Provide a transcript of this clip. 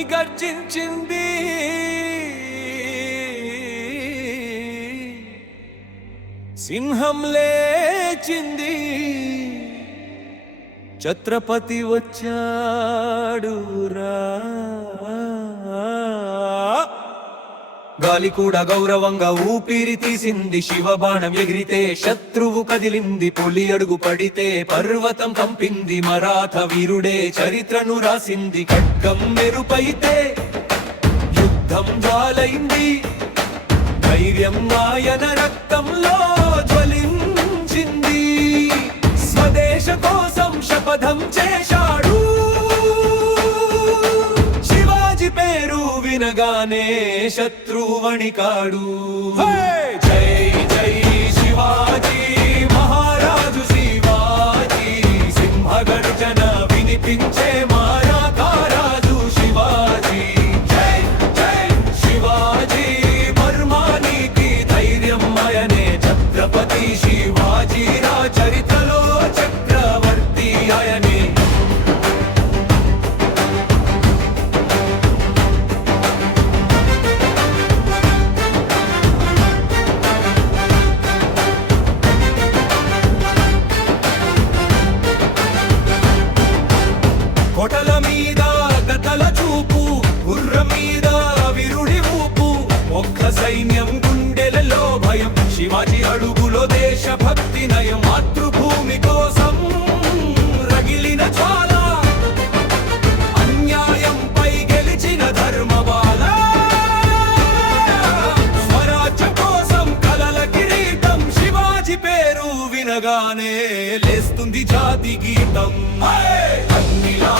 భూమి గర్జించింది, సింహం లేచింది, ఛత్రపతి వచ్చాడురా. గాలి కూడా గౌరవంగా ఊపిరి తీసింది, శివబాణం ఎగిరితే శత్రువు కదిలింది, పులి అడుగు పడితే పర్వతం కంపింది, మరాఠ వీరుడే చరిత్రను రాసింది. ఖడ్గం మెరుపైతే యుద్ధం జ్వాలైంది, ధైర్యం ఆయన రక్తంలో జ్వలించింది. స్వదేశ కోసం శపథం చేశాడు, పేరు వినగానే శత్రువు వణికాడు. జై జై శివాజీ, మహారాజు శివాజీ, సింహగర్జన వినిపించే మారాకారాజు శివాజీ. జై జై శివాజీ, బర్మానికి ధైర్యం ఆయనే, ఛత్రపతి శివాజీ రా చరిత్రలో చక్రవర్తి ఆయనే. కోటల మీద గతల చూపు, గుర్రం మీద విరుడి ఊపు, ఒక్క సైన్యం గుండెలలో భయం, శివాజీ అడుగులో దేశభక్తి నయం. మాతృభూమి కోసం రగిలిన జ్వాల, అన్యాయంపై గెలిచిన ధర్మబాల, స్వరాజ్యం కోసం కలల కిరీటం, శివాజీ పేరు వినగానే లేస్తుంది జాతి గీతం. అన్నిలా